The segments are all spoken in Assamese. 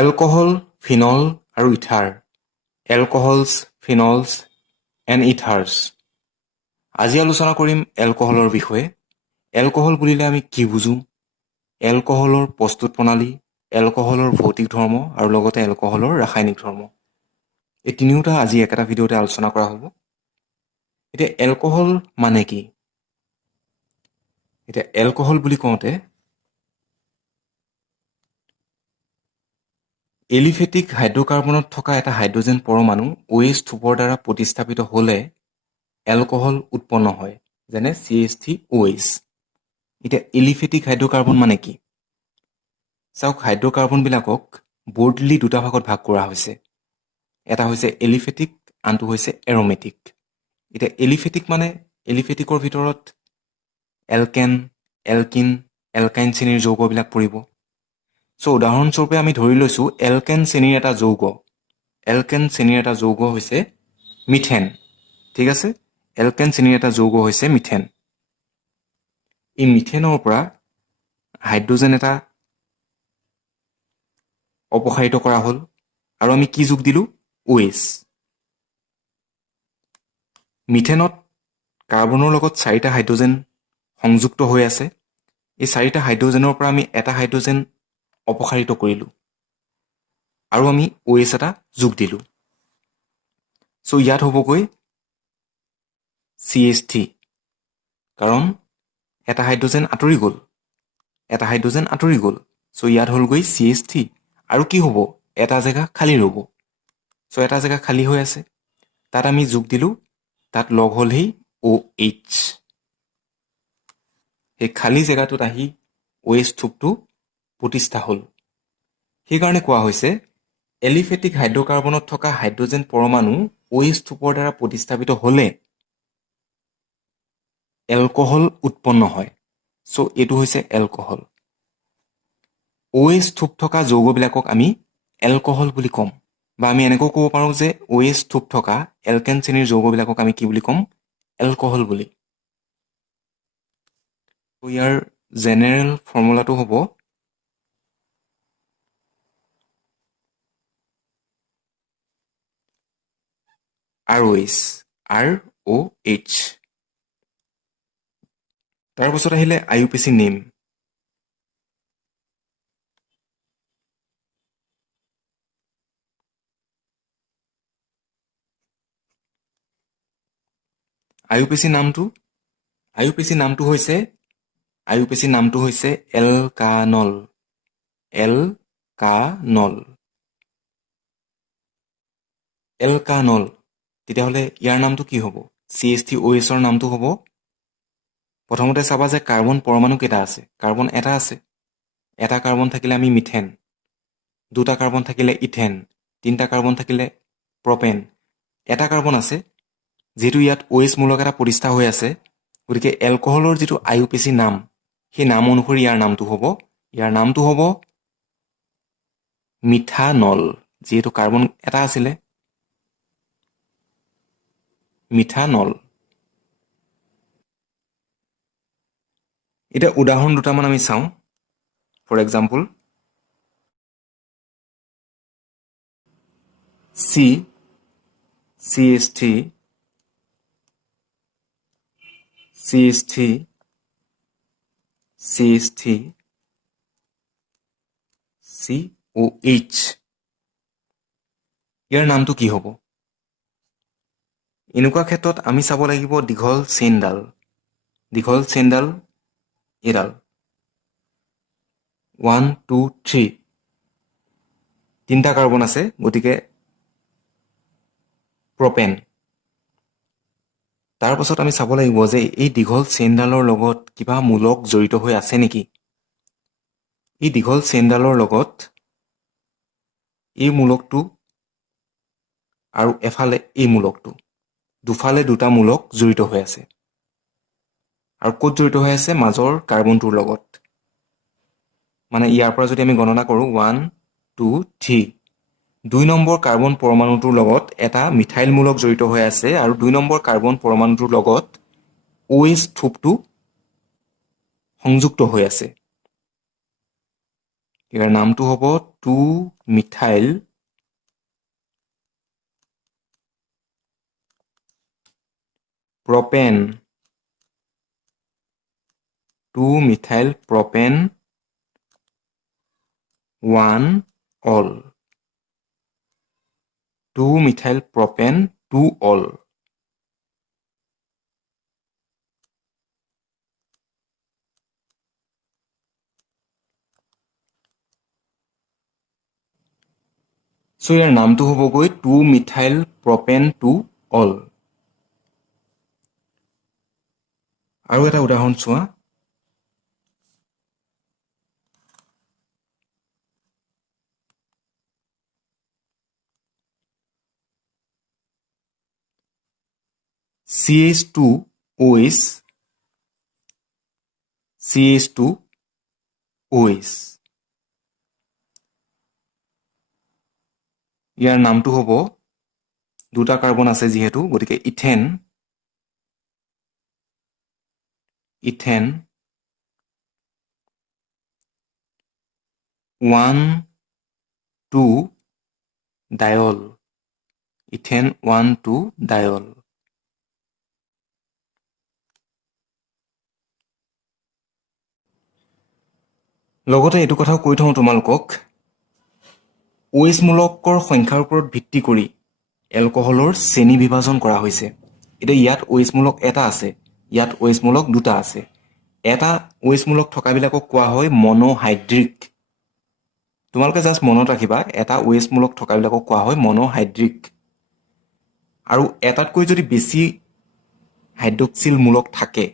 এলকহল, ফিনল আৰু ইথাৰ। এলকহলছ, ফিনলছ এণ্ড ইথাৰ্ছ। আজি আলোচনা কৰিম এলকহলৰ বিষয়ে। এলকহল বুলিলে আমি কি বুজো, এলকহলৰ প্ৰস্তুত প্ৰণালী, এলকহলৰ ভৌতিক ধৰ্ম আৰু লগতে এলকহলৰ ৰাসায়নিক ধৰ্ম। এই তিনিওটা আজি একেটা ভিডিঅ'তে আলোচনা কৰা হ'ব। এতিয়া এলকহল মানে কি? এতিয়া এলকহল বুলি কওঁতে এলিফেটিক হাইড্ৰ'কাৰ্বনত থকা এটা হাইড্ৰজেন পৰমাণু OH থোপৰ দ্বাৰা প্ৰতিস্থাপিত হ'লে এলকহল উৎপন্ন হয়, যেনে CH3OH। এতিয়া এলিফেটিক হাইড্ৰ'কাৰ্বন মানে কি? চাওক, হাইড্ৰ'কাৰ্বনবিলাকক বৰ্ডলি দুটা ভাগত ভাগ কৰা হৈছে। এটা হৈছে এলিফেটিক, আনটো হৈছে এৰমেটিক। এতিয়া এলিফেটিক মানে এলিফেটিকৰ ভিতৰত এলকেন, এলকিন, এলকাইন শ্ৰেণীৰ যৌগবিলাক পৰিব। উদাহৰণস্বৰূপে আমি ধৰি লৈছোঁ এলকেন শ্ৰেণীৰ এটা যৌগ। এলকেন শ্ৰেণীৰ এটা যৌগ হৈছে মিথেন। ঠিক আছে, এলকেন শ্ৰেণীৰ এটা যৌগ হৈছে মিথেন। এই মিথেনৰ পৰা হাইড্ৰজেন এটা অপসাৰিত কৰা হ'ল আৰু আমি কি যোগ দিলোঁ? OH। মিথেনত কাৰ্বনৰ লগত 4টা হাইড্ৰজেন সংযুক্ত হৈ আছে। এই 4টা হাইড্ৰজেনৰ পৰা আমি এটা হাইড্ৰজেন অপসাৰিত কৰিলোঁ আৰু আমি OH এটা যোগ দিলোঁ। ইয়াত হ'বগৈ CH3, কাৰণ এটা হাইড্ৰজেন আঁতৰি গ'ল, এটা হাইড্ৰজেন আঁতৰি গ'ল। ইয়াত হ'লগৈ CH3 আৰু কি হ'ব? এটা জেগা খালী ৰ'ব। এটা জেগা খালী হৈ আছে, তাত আমি যোগ দিলোঁ, তাত লগ হ'লহি OH। সেই খালী জেগাটোত আহি OH থোপটো প্ৰতিষ্ঠা হ'ল। সেইকাৰণে কোৱা হৈছে এলিফেটিক হাইড্ৰ'কাৰ্বনত থকা হাইড্ৰজেন পৰমাণু OH থোপৰ দ্বাৰা প্ৰতিস্থাপিত হ'লে এলকহল উৎপন্ন হয়। এইটো হৈছে এলকহল। OH থোপ থকা যৌগবিলাকক আমি এলকহল বুলি ক'ম, বা আমি এনেকৈ ক'ব পাৰোঁ যে OH থোপ থকা এলকেন শ্ৰেণীৰ যৌগবিলাকক আমি কি বুলি ক'ম? এলকহল বুলি। ইয়াৰ জেনেৰেল ফৰ্মুলাটো হ'ব ROH। তাৰপাছত আহিলে IUPAC নেম। IUPAC নামটো হৈছে এলকানল। তেতিয়াহ'লে ইয়াৰ নামটো কি হ'ব? CH3OHৰ নামটো হ'ব, প্ৰথমতে চাবা যে কাৰ্বন পৰমাণু কেইটা আছে? কাৰ্বন এটা আছে। এটা কাৰ্বন থাকিলে আমি মিথেন, দুটা কাৰ্বন থাকিলে ইথেন, তিনিটা কাৰ্বন থাকিলে প্ৰপেন। এটা কাৰ্বন আছে, যিহেতু ইয়াত OH মূলক এটা প্ৰতিষ্ঠা হৈ আছে, গতিকে এলকহলৰ যিটো IUPAC নাম, সেই নাম অনুসৰি ইয়াৰ নামটো হ'ব মিথানল। যিহেতু কাৰ্বন এটা আছিলে, মিথানল। এতিয়া উদাহৰণ দুটামান আমি চাওঁ। For example, CH3CH3CH3COH। ইয়াৰ নামটো কি হ'ব? এনেকুৱা ক্ষেত্ৰত আমি চাব লাগিব দীঘল চেইনডাল এডাল 1 2 3 তিনিটা কাৰ্বন আছে, গতিকে প্ৰপেন। তাৰ পাছত আমি চাব লাগিব যে এই দীঘল চেইনডালৰ লগত কিবা মূলক জড়িত হৈ আছে নেকি। এই দীঘল চেইনডালৰ লগত এই মূলকটো আৰু এফালে এই মূলকটো, দুফালে দুটা মূলক জড়িত হৈ আছে। আৰু ক'ত জড়িত হৈ আছে? মাজৰ কাৰ্বনটোৰ লগত। মানে ইয়াৰ পৰা যদি আমি গণনা কৰোঁ 1 2 3, 2 নম্বৰ কাৰ্বন পৰমাণুটোৰ লগত এটা মিথাইল মূলক জড়িত হৈ আছে আৰু 2 নম্বৰ কাৰ্বন পৰমাণুটোৰ লগত OH থোপটো সংযুক্ত হৈ আছে। ইয়াৰ নামটো হ'ব two methyl propane two methyl propane 1-ol two methyl propane 2-ol So ইয়াৰ নামটো হ'বগৈ 2-মিথাইল প্ৰপেন 2-ol আৰু এটা উদাহৰণ চোৱা CH2OH CH2OH ইয়াৰ নামটো হ'ব দুটা কাৰ্বন আছে যিহেতু গতিকে ইথেন 1,2-diol ইথেন 1,2-diol লগতে এইটো কথাও কৈ থওঁ তোমালোকক OH মূলকৰ সংখ্যাৰ ওপৰত ভিত্তি কৰি এলকহলৰ শ্ৰেণী বিভাজন কৰা হৈছে এতিয়া ইয়াত OH মূলক এটা আছে ইয়াত OH মূলক দুটা আছে এটা OH মূলক থকাবিলাকক কোৱা হয় মনোহাইড্ৰিক তোমালোকে জাষ্ট মনত ৰাখিবা এটা OH মূলক থকাবিলাকক কোৱা হয় মনোহাইড্ৰিক আৰু এটাতকৈ যদি বেছি হাইড্ৰক্সিল মূলক থাকে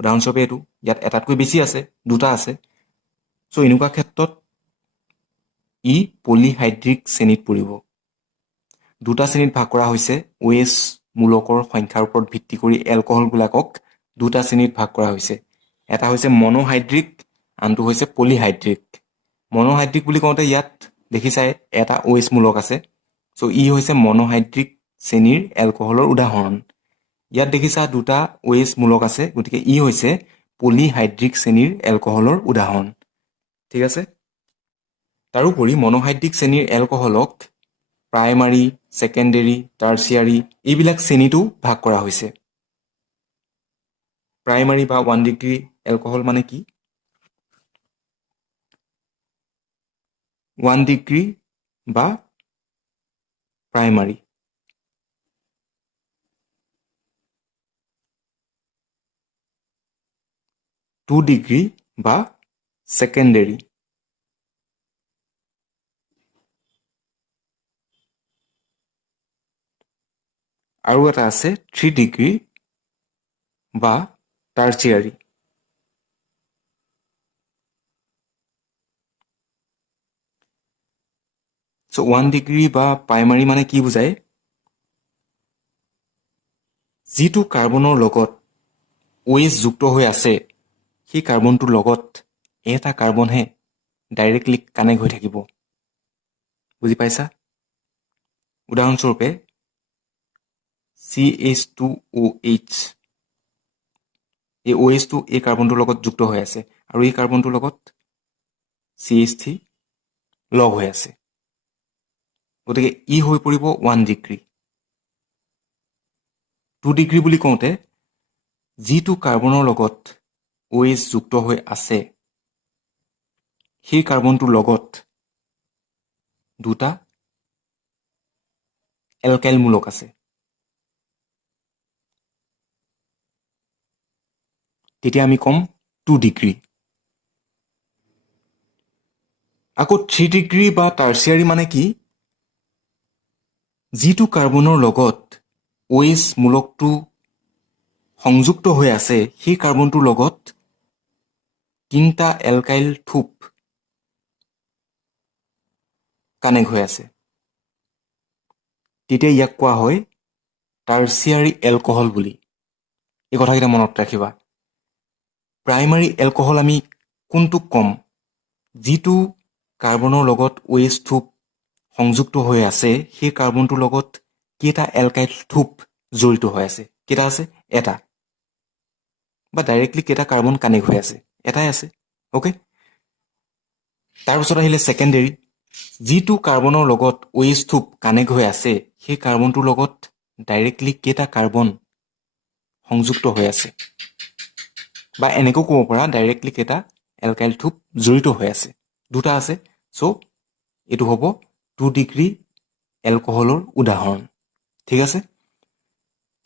উদাহৰণস্বৰূপে এইটো ইয়াত এটাতকৈ বেছি আছে দুটা আছে সো এনেকুৱা ক্ষেত্ৰত ই পলিহাইড্ৰিক শ্ৰেণীত পৰিব দুটা শ্ৰেণীত ভাগ কৰা হৈছে OH মূলকৰ সংখ্যাৰ ওপৰত ভিত্তি কৰি এলকহলবিলাকক দুটা শ্ৰেণীত ভাগ কৰা হৈছে এটা হৈছে মনোহাইড্ৰিক আনটো হৈছে পলিহাইড্ৰিক মনোহাইড্ৰিক বুলি কওঁতে ইয়াত দেখিছাই এটা OH মূলক আছে সো ই হৈছে মনোহাইড্ৰিক শ্ৰেণীৰ এলকহলৰ উদাহৰণ ইয়াত দেখিছা দুটা OH মূলক আছে গতিকে ই হৈছে পলিহাইড্ৰিক শ্ৰেণীৰ এলকহলৰ উদাহৰণ ঠিক আছে তাৰোপৰি মনোহাইড্ৰিক শ্ৰেণীৰ এলকহলক প্ৰাইমাৰী সেকেন্ডাৰী টাৰ্চিয়াৰী এইবিলাক শ্ৰেণীতো ভাগ কৰা হৈছে প্ৰাইমাৰী বা 1 ডিগ্ৰী এলকহল মানে কি 1 ডিগ্ৰী বা প্ৰাইমাৰী 2 ডিগ্ৰী বা সেকেন্ডাৰী আৰু এটা আছে 3 ডিগ্ৰী বা টাৰ্চিয়াৰী সো 1 ডিগ্ৰী বা প্ৰাইমাৰী মানে কি বুজায় যিটো কাৰ্বনৰ লগত OH যুক্ত হৈ আছে সেই কাৰ্বনটোৰ লগত এটা কাৰ্বনহে ডাইৰেক্টলি কানেক্ট হৈ থাকিব বুজি পাইছা উদাহৰণস্বৰূপে CH2OH এই OH টো এই কাৰ্বনটোৰ লগত যুক্ত হৈ আছে আৰু এই কাৰ্বনটোৰ লগত CH3 লগ হৈ আছে গতিকে ই হৈ পৰিব 1 ডিগ্ৰী 2 ডিগ্ৰী বুলি কওঁতে যিটো কাৰ্বনৰ লগত OH যুক্ত হৈ আছে সেই কাৰ্বনটোৰ লগত দুটা এলকাইল মূলক আছে তেতিয়া আমি কম 2 ডিগ্ৰী আকৌ 3 ডিগ্ৰী বা টাৰ্চিয়াৰী মানে কি যিটো কাৰ্বনৰ লগত OH মূলকটো সংযুক্ত হৈ আছে সেই কাৰ্বনটোৰ লগত তিনিটা এলকাইল থুপ কানেক্ট হৈ আছে তেতিয়া ইয়াক কোৱা হয় টাৰ্চিয়াৰী এলকহল বুলি এই কথাকেইটা মনত ৰাখিবা প্ৰাইমাৰী এলকহল আমি কোনটোক কম যিটো কাৰ্বনৰ লগত OH থুপ সংযুক্ত হৈ আছে সেই কাৰ্বনটোৰ লগত কেইটা এলকাইল থুপ জড়িত হৈ আছে কেইটা আছে এটা বা ডাইৰেক্টলি কেইটা কাৰ্বন কানেক্ট হৈ আছে এটাই আছে ওকে তাৰপিছত আহিলে ছেকেণ্ডেৰী, যিটো কাৰ্বনৰ লগত OH থোপ কানেক্ট হৈ আছে সেই কাৰ্বনটোৰ লগত ডাইৰেক্টলি কেইটা কাৰ্বন সংযুক্ত হৈ আছে, বা এনেকৈ ক'ব পৰা ডাইৰেক্টলি কেইটা এলকাইল থোপ জড়িত হৈ আছে, দুটা আছে। চ' এইটো হ'ব 2 ডিগ্ৰী এলকহলৰ উদাহৰণ। ঠিক আছে।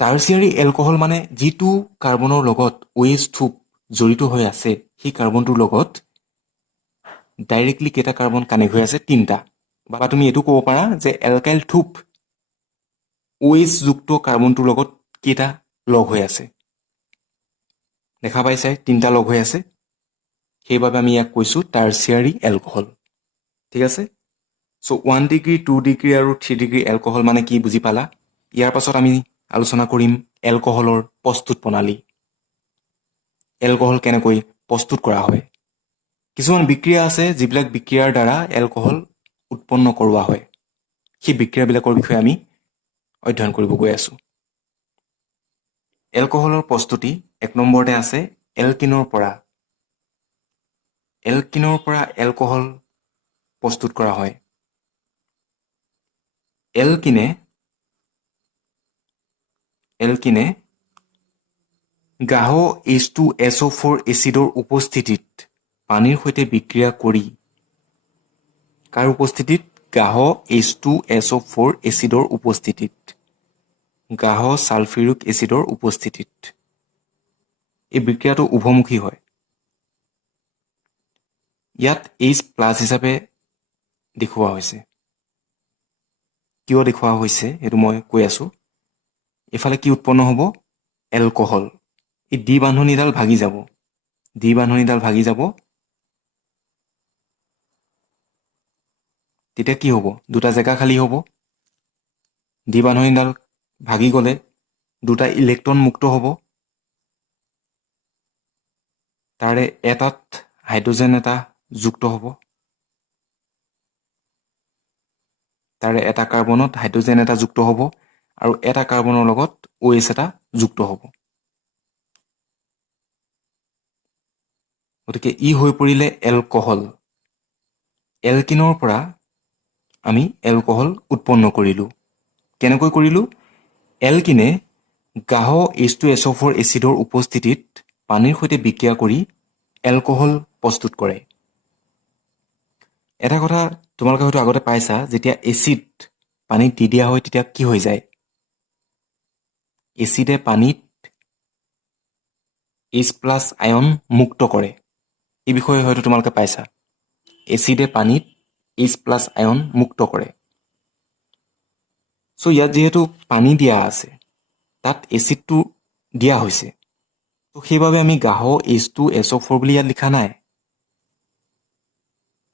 টাৰ্চিয়াৰী এলকহল মানে যিটো কাৰ্বনৰ লগত OH থোপ জড়িত হৈ আছে সেই কাৰ্বনটোৰ লগত ডাইৰেক্টলি কেইটা কাৰ্বন কানেক্ট হৈ আছে, 3টা। বা তুমি এইটো ক'ব পাৰা যে এলকাইল থোপ OH যুক্ত কাৰ্বনটোৰ লগত কেইটা লগ হৈ আছে। দেখা পাইছে 3টা লগ হৈ আছে, সেইবাবে আমি ইয়াক কৈছোঁ টাৰ্চিয়াৰী এলকহল। ঠিক আছে। চ' 1 ডিগ্ৰী 2 ডিগ্ৰী আৰু 3 ডিগ্ৰী এলকহল মানে কি বুজি পালা। ইয়াৰ পাছত আমি আলোচনা কৰিম এলকহলৰ প্ৰস্তুত প্ৰণালী, এলকহল কেনেকৈ প্ৰস্তুত কৰা হয়। কিছুমান বিক্ৰিয়া আছে যিবিলাক বিক্ৰিয়াৰ দ্বাৰা এলকহল উৎপন্ন কৰোৱা হয়, সেই বিক্ৰিয়াবিলাকৰ বিষয়ে আমি অধ্যয়ন কৰিব গৈ আছোঁ। এলকহলৰ প্ৰস্তুতি 1 নম্বৰতে আছে এলকিনৰ পৰা। এলকিনৰ পৰা এলকহল প্ৰস্তুত কৰা হয়। এলকিনে গাঢ় H2SO4 এচিডৰ উপস্থিতিত পানীৰ সৈতে বিক্ৰিয়া কৰি, কাৰ উপস্থিতিত? গাঢ় H2SO4 এচিডৰ উপস্থিতিত, গাঢ় ছালফিউৰিক এচিডৰ উপস্থিতিত। এই বিক্ৰিয়াটো উভমুখী হয়। ইয়াত H+ হিচাপে দেখুওৱা হৈছে। কিয় দেখুওৱা হৈছে সেইটো মই কৈ আছোঁ। এফালে কি উৎপন্ন হ'ব? এলকহল। এই দ্বি বান্ধনীডাল ভাগি যাব, দ্বি বান্ধনীডাল ভাগি যাব। তেতিয়া কি হ'ব? দুটা জেগা খালী হ'ব। দ্বি বান্ধনীডাল ভাগি গ'লে দুটা ইলেক্ট্ৰন মুক্ত হ'ব। তাৰে এটাত হাইড্ৰজেন এটা যুক্ত হ'ব, তাৰে এটা কাৰ্বনত হাইড্ৰজেন এটা যুক্ত হ'ব আৰু এটা কাৰ্বনৰ লগত OH এটা যুক্ত হ'ব। গতিকে ই হৈ পৰিলে এলকহল। এলকিনৰ পৰা আমি এলকহল উৎপন্ন কৰিলোঁ। কেনেকৈ কৰিলোঁ? এলকিনে গাঢ় H2SO4 এচিডৰ উপস্থিতিত পানীৰ সৈতে বিক্ৰিয়া কৰি এলকহল প্ৰস্তুত কৰে। এটা কথা তোমালোকে হয়তো আগতে পাইছা, যেতিয়া এচিড পানীত দি দিয়া হয় তেতিয়া কি হৈ যায়? এচিডে পানীত H+ আয়ন মুক্ত কৰে। এই বিষয়ে হয়তো তোমালোকে পাইছা। এচিডে পানীত H+ আয়ন মুক্ত কৰে। চ' ইয়াত যিহেতু পানী দিয়া আছে, তাত এচিডটো দিয়া হৈছে, ত' সেইবাবে আমি গাঢ় H2SO4 বুলি ইয়াত লিখা নাই।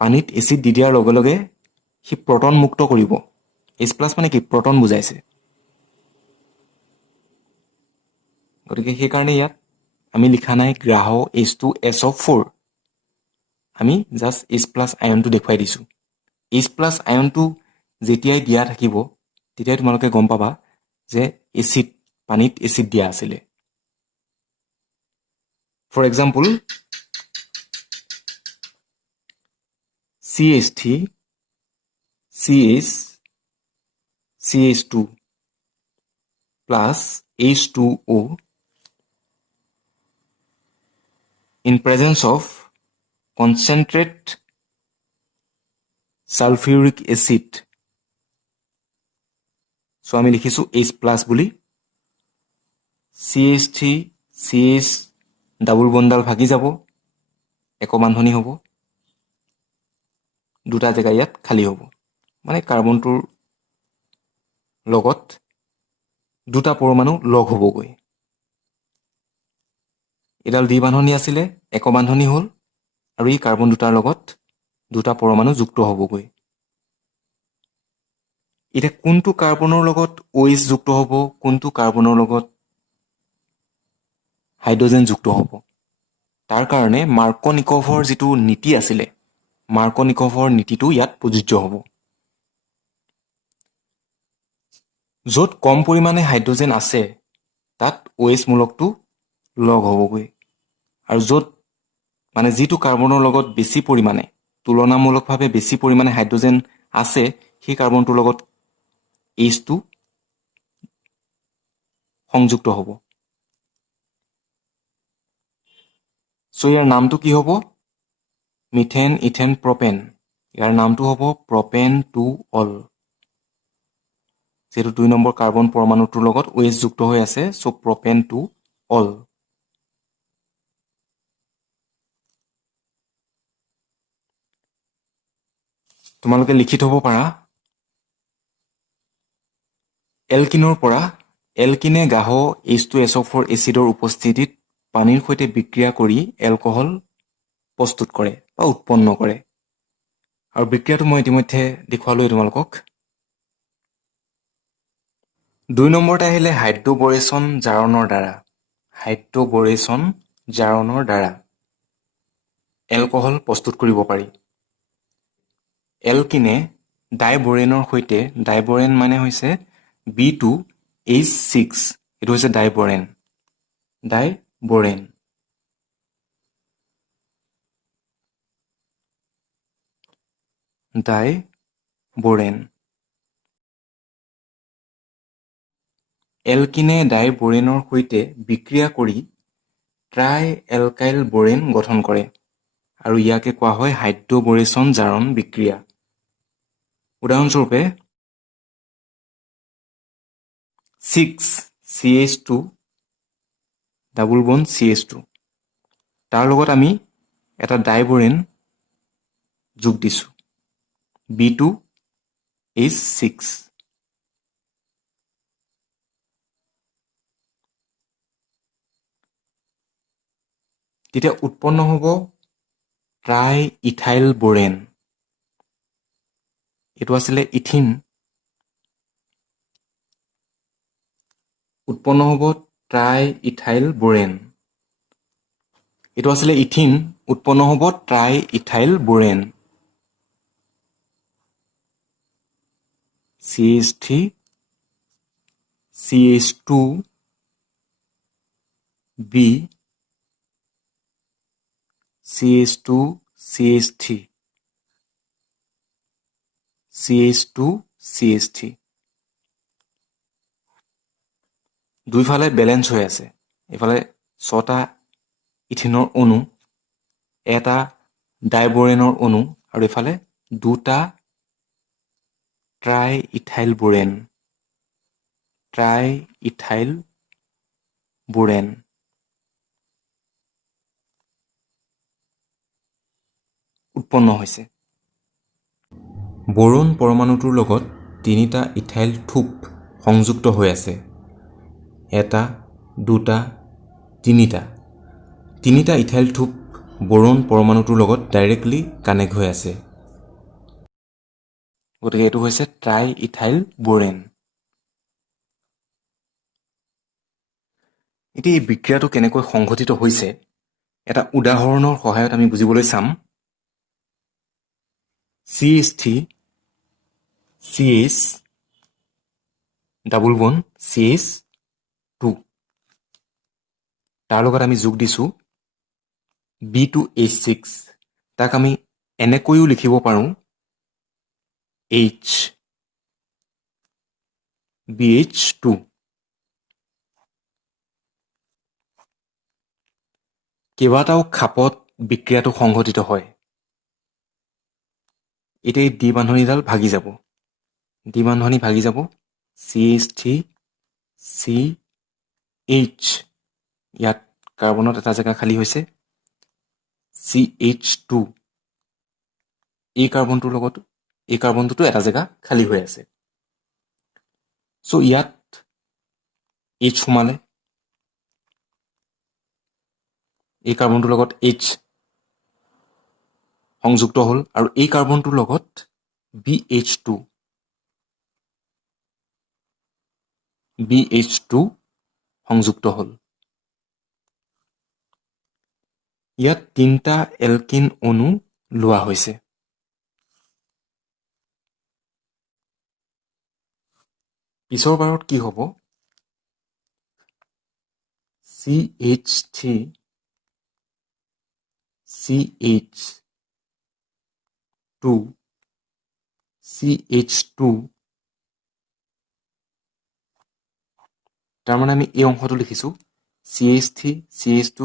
পানীত এচিড দি দিয়াৰ লগে লগে সি প্ৰটন মুক্ত কৰিব। H+ মানে কি? প্ৰটন বুজাইছে। গতিকে সেইকাৰণে ইয়াত আমি লিখা নাই গাঢ় H2SO4, আমি জাষ্ট H+ আয়নটো দেখুৱাই দিছোঁ। H+ আয়নটো যেতিয়াই দিয়া থাকিব তেতিয়াই তোমালোকে গম পাবা যে এচিড, পানীত এচিড দিয়া আছিলে। For example, CH3 CH CH2 plus H2O in presence of concentrate sulfuric acid. So আমি লিখিছোঁ H+ বুলি। CH3 CH ডাবল বন্ডাল ভাগি যাব, একবান্ধনী হ'ব, দুটা জেগা ইয়াত খালী হ'ব। মানে কাৰ্বনটোৰ লগত দুটা পৰমাণু লগ হ'বগৈ। এডাল দ্বি বান্ধনী আছিলে, একবান্ধনী হ'ল, আৰু এই কাৰ্বন দুটাৰ লগত দুটা পৰমাণু যুক্ত হ'বগৈ। এতিয়া কোনটো কাৰ্বনৰ লগত OH যুক্ত হ'ব, কোনটো কাৰ্বনৰ লগত হাইড্ৰজেন যুক্ত হ'ব, তাৰ কাৰণে মাৰ্কনিকভৰ যিটো নীতি আছিলে, মাৰ্কনিকভৰ নীতিটো ইয়াত প্ৰযোজ্য হ'ব। য'ত কম পৰিমাণে হাইড্ৰজেন আছে তাত OH মূলকটো লগ হ'বগৈ, আৰু য'ত মানে যিটো কাৰ্বনৰ লগত বেছি পৰিমাণে তুলনামূলকভাৱে বেছি পৰিমাণে হাইড্ৰজেন আছে সেই কাৰ্বনটোৰ লগত H2 সংযুক্ত হ'ব। চ' ইয়াৰ নামটো কি হ'ব? মিথেন, ইথেন, প্ৰপেন। ইয়াৰ নামটো হ'ব প্ৰপেন টু অল। যিহেতু 2 নম্বৰ কাৰ্বন পৰমাণুটোৰ লগত OH যুক্ত হৈ আছে, চ' প্ৰপেন টু অল। তোমালোকে লিখি থ'ব পাৰা। এলকিনৰ পৰা এলকিনে গাঢ় H2SO4 এচিডৰ উপস্থিতিত পানীৰ সৈতে বিক্ৰিয়া কৰি এলকহল প্ৰস্তুত কৰে বা উৎপন্ন কৰে। আৰু বিক্ৰিয়াটো মই ইতিমধ্যে দেখুৱালোৱে তোমালোকক। 2 নম্বৰতে আহিলে হাইড্ৰবৰেচন জাৰণৰ দ্বাৰা। হাইড্ৰবৰেচন জাৰণৰ দ্বাৰা এলকহল প্ৰস্তুত কৰিব পাৰি। এলকিনে ডাইবৰেনৰ সৈতে, ডাইবৰেন মানে হৈছে B2H6, এইটো হৈছে ডাইবৰেন। ডাইবৰেন ডাইবৰেন এলকিনে ডাইবৰেনৰ সৈতে বিক্ৰিয়া কৰি ট্ৰাই এলকাইল বৰেন গঠন কৰে আৰু ইয়াকে কোৱা হয় হাইড্ৰবৰেচন জাৰণ বিক্ৰিয়া। উদাহৰণস্বৰূপে 6CH2 ডাবল বন্ড CH2, তাৰ লগত আমি এটা ডাইবৰেন যোগ দিছোঁ B2H6। তেতিয়া উৎপন্ন হ'ব ট্ৰাই ইথাইল বৰেন। এইটো আছিলে ইথিন। উৎপন্ন হ'ব ট্ৰাই ইথাইল বৰেন। এইটো আছিলে ইথিন, উৎপন্ন হ'ব triethylborane. CH3 CH2 B CH2 CH3 CH2 CH3 দুইফালে বেলেঞ্চ হৈ আছে। এইফালে 6টা ইথিনৰ অণু, এটা ডাইবৰেনৰ অণু, আৰু এইফালে 2টা ট্ৰাই ইথাইল বোৰেন। ট্ৰাই ইথাইল বোৰেন উৎপন্ন হৈছে। বৰণ পৰমাণুটোৰ লগত 3টা ইথাইল থোপ সংযুক্ত হৈ আছে। 1, 2, 3টা ইথাইল থোপ বৰণ পৰমাণুটোৰ লগত ডাইৰেক্টলি কানেক্ট হৈ আছে। গতিকে এইটো হৈছে ট্ৰাই ইথাইল বোৰেন। এতিয়া এই বিক্ৰিয়াটো কেনেকৈ সংঘটিত হৈছে এটা উদাহৰণৰ সহায়ত আমি বুজিবলৈ চাম। CH3 CH double bond CH2, তাৰ লগত আমি যোগ দিছোঁ B2H6। তাক আমি এনেকৈও লিখিব পাৰোঁ HBH2। কেইবাটাও খাপত বিক্ৰিয়াটো সংঘটিত হয়। এতিয়া এই দ্বি বান্ধনীডাল ভাগি যাব। দ্বি বান্ধনী ভাগি যাব। CH3 CH, ইয়াত কাৰ্বনত এটা জেগা খালী হৈছে। CH2, এই কাৰ্বনটোৰ লগত এই কাৰ্বনটোতো এটা জেগা খালী হৈ আছে। চ' ইয়াত H সোমালে, এই কাৰ্বনটোৰ লগত H সংযুক্ত হ'ল, আৰু এই কাৰ্বনটোৰ লগত BH2 সংযুক্ত হ'ল। ইয়াত 3টা এলকিন অণু লোৱা হৈছে। পিছৰ বাৰত কি হ'ব? CH3 CH CH2 তাৰমানে আমি এই অংশটো লিখিছোঁ CH3 CH2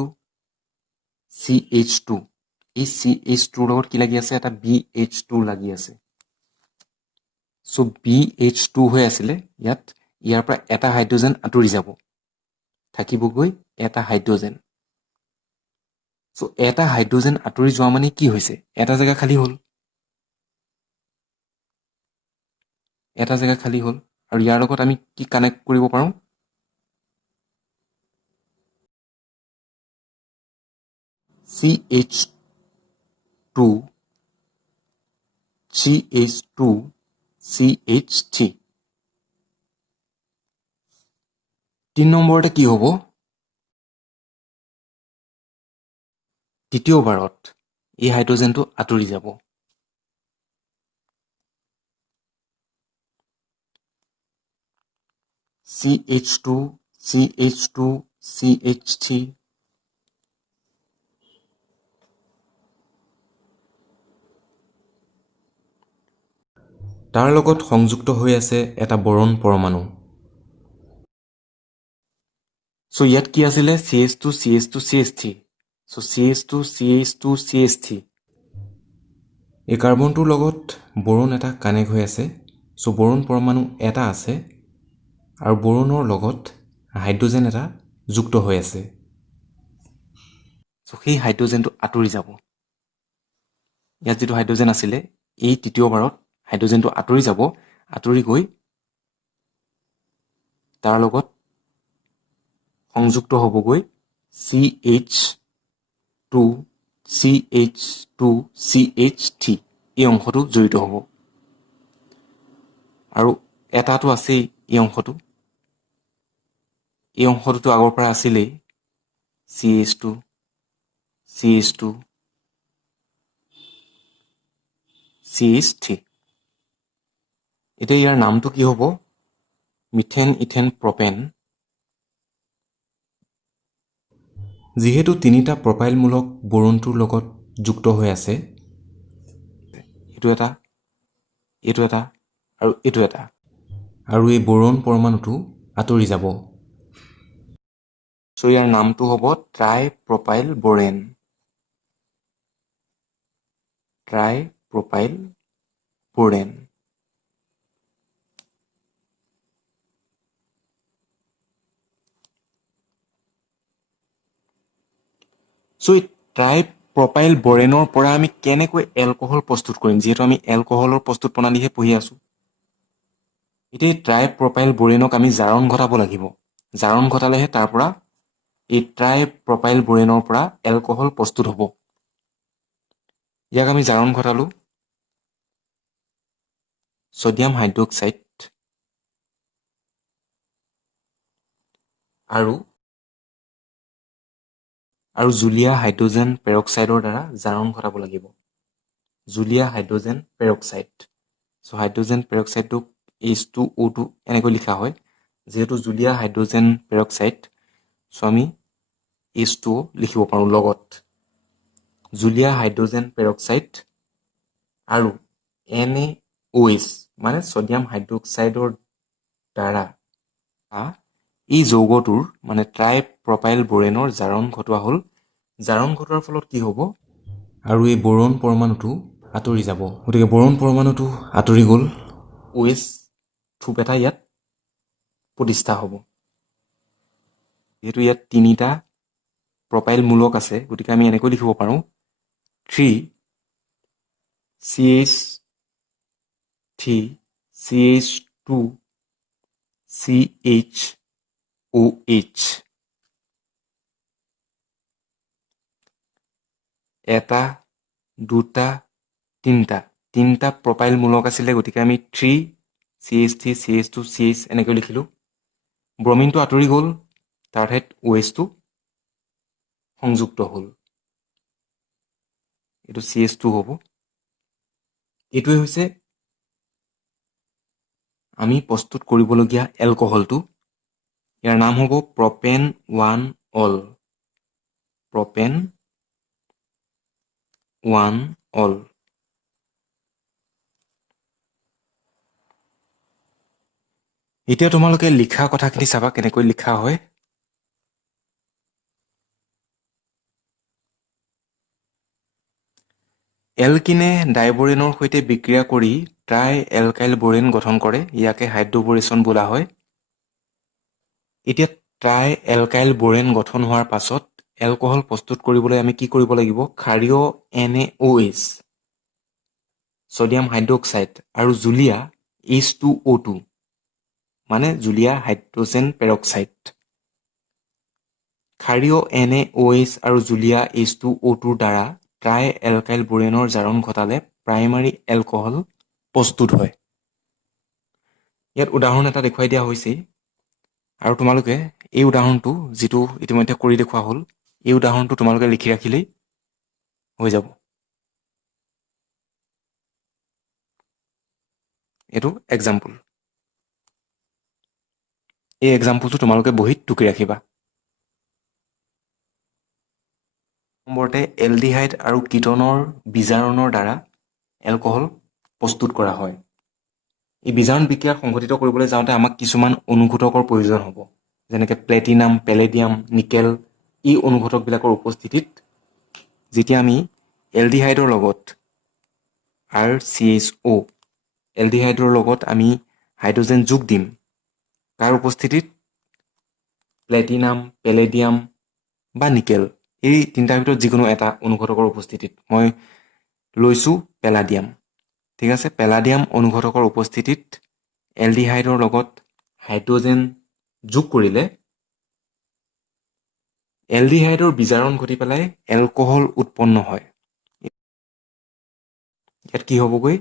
CH2 এই CH2 লগত কি লাগি আছে এটা BH2 লাগি আছে সো BH2 হৈ আছিলে ইয়াৰ পৰা এটা হাইড্ৰোজেন আঁতৰি যাব থাকিবগৈ এটা হাইড্ৰোজেন সো এটা হাইড্ৰোজেন আঁতৰি যোৱা মানে কি হৈছে এটা জায়গা খালী হ'ল এটা জায়গা খালী হ'ল আৰু ইয়াৰ লগত আমি কি কানেক্ট কৰিব পাৰোঁ CH2 CH2 CH3 3 নম্বৰতে কি হ'ব দ্বিতীয়বাৰত এই হাইড্ৰোজেনটো আঁতৰি যাব CH2 CH2 CH3 তাৰ লগত সংযুক্ত হৈ আছে এটা বৰণ পৰমাণু সো ইয়াত কি আছিলে CH2 CH2 CH3 so CH2 CH2 CH3 এই কাৰ্বনটোৰ লগত বৰণ এটা কানেক্ট হৈ আছে সো বৰণ পৰমাণু এটা আছে আৰু বৰণৰ লগত হাইড্ৰোজেন এটা যুক্ত হৈ আছে সো সেই হাইড্ৰোজেনটো আঁতৰি যাব ইয়াত যেটো হাইড্ৰোজেন আছিলে এই তৃতীয়বাৰত হাইড্ৰোজেনটো আঁতৰি যাব আঁতৰি গৈ তাৰ লগত সংযুক্ত হ'বগৈ CH2 CH2 CH3 এই অংশটো জড়িত হ'ব আৰু এটাটো আছেই এই অংশটোতো আগৰ পৰা আছিলেই CH2 CH2 CH3 এতিয়া ইয়াৰ নামটো কি হ'ব মিথেন ইথেন প্ৰপেন যিহেতু তিনিটা প্ৰপাইলমূলক বৰণটোৰ লগত যুক্ত হৈ আছে এইটো এটা আৰু এইটো এটা আৰু এই বৰণ পৰমাণুটো আঁতৰি যাব সো ইয়াৰ নামটো হ'ব ট্ৰাইপ্ৰপাইল বৰেন সো এই ট্ৰাইপ্ৰপাইল বৰেনৰ পৰা আমি কেনেকৈ এলকহল প্ৰস্তুত কৰিম যিহেতু আমি এলকহলৰ প্ৰস্তুত প্ৰণালীহে পঢ়ি আছোঁ এতিয়া ট্ৰাইপ্ৰপাইল বৰেনক আমি জাৰণ ঘটাব লাগিব জাৰণ ঘটালেহে তাৰ পৰা এই ট্ৰাইপ্ৰপাইল বৰেনৰ পৰা এলকহল প্ৰস্তুত হ'ব ইয়াক আমি জাৰণ ঘটালোঁ ছডিয়াম হাইড্ৰক্সাইড আৰু জুলীয়া হাইড্ৰোজেন পেৰক্সাইডৰ দ্বাৰা জাৰণ ঘটাব লাগিব জুলীয়া হাইড্ৰোজেন পেৰক্সাইড সো হাইড্ৰোজেন পেৰক্সাইডটোক H2O2 এনেকৈ লিখা হয় যেহেতু জুলীয়া হাইড্ৰোজেন পেৰক্সাইড সো আমি H2O লিখিব পাৰোঁ লগত জুলীয়া হাইড্ৰোজেন পেৰক্সাইড আৰু NaOH মানে ছডিয়াম হাইড্ৰক্সাইডৰ দ্বাৰা এই যৌগটোৰ মানে ট্ৰাইপ্ৰপাইল বৰেনৰ জাৰণ ঘটোৱা হ'ল জাৰণ ঘটোৱাৰ ফলত কি হ'ব আৰু এই বৰণ পৰমাণুটো আঁতৰি যাব গতিকে বৰণ পৰমাণুটো আঁতৰি গ'ল OH থোপ এটা ইয়াত প্ৰতিষ্ঠা হ'ব যিহেতু ইয়াত তিনিটা প্ৰপাইল মূলক আছে গতিকে আমি এনেকৈ লিখিব পাৰোঁ 3CH3 CH2 CHOH এটা দুটা তিনিটা প্ৰপাইল মূলক আছিলে গতিকে আমি 3CH3 CH2 CH এনেকৈ লিখিলোঁ ব্ৰমিনটো আঁতৰি গ'ল তাৰ ঠাইত OHটো সংযুক্ত হ'ল এইটো CH2 হ'ব এইটোৱে হৈছে আমি প্ৰস্তুত কৰিবলগীয়া এলকহলটো ইয়াৰ নাম হ'ব প্ৰপেন 1 অল এতিয়া তোমালোকে লিখা কথাখিনি চাবা কেনেকৈ লিখা হয়। এলকিনে ডাইবৰেনৰ সৈতে বিক্ৰিয়া কৰি ট্ৰাই এলকাইল বোৰেন গঠন কৰে। ইয়াকে হাইড্ৰবৰেচন বোলা হয়। এতিয়া ট্ৰাই এলকাইল বোৰেন গঠন হোৱাৰ পাছত এলকহল প্ৰস্তুত কৰিবলৈ আমি কি কৰিব লাগিব? ক্ষাৰীয় NaOH, ছডিয়াম হাইড্ৰক্সাইড আৰু জুলীয়া H2O2, মানে জুলীয়া হাইড্ৰজেন পেৰক্সাইড। ক্ষাৰীয় NaOH আৰু জুলীয়া H2O2ৰ দ্বাৰা ট্ৰাই এলকাইল বোৰেনৰ জাৰণ ঘটালে প্ৰাইমাৰী এলকহল প্ৰস্তুত হয়। ইয়াত উদাহৰণ এটা দেখুৱাই দিয়া হৈছে আৰু তোমালোকে এই উদাহৰণটো যিটো ইতিমধ্যে কৰি দেখুওৱা হ'ল, এই উদাহৰণটো তোমালোকে লিখি ৰাখিলেই হৈ যাব। এইটো এক্সাম্পল। এই এক্সাম্পলটো তোমালোকে বহীত টুকি ৰাখিবা। নম্বৰতে এলডিহাইড আৰু কিটনৰ বিজাৰণৰ দ্বাৰা এলকহল প্ৰস্তুত কৰা হয়। এই বিজাৰণ বিক্ৰিয়া সংঘটিত কৰিবলৈ যাওঁতে আমাক কিছুমান অনুঘটকৰ প্ৰয়োজন হ'ব, যেনেকৈ প্লেটিনাম, পেলেডিয়াম, নিকেল। এই অনুঘটকবিলাকৰ উপস্থিতিত যেতিয়া আমি এলডিহাইডৰ লগত RCHO, এলডিহাইডৰ লগত আমি হাইড্ৰজেন যোগ দিম, তাৰ উপস্থিতিত প্লেটিনাম, পেলেডিয়াম বা নিকেল, এই তিনিটাৰ ভিতৰত যিকোনো এটা অনুঘটকৰ উপস্থিতিত, মই লৈছোঁ পেলাডিয়াম, ঠিক আছে। পেলাডিয়াম অনুঘটকৰ উপস্থিতিত এলডিহাইডৰ লগত হাইড্ৰজেন যোগ কৰিলে এলডিহাইডৰ বিজাৰণ ঘটি পেলাই এলকহল উৎপন্ন হয়। ইয়াত কি হ'বগৈ?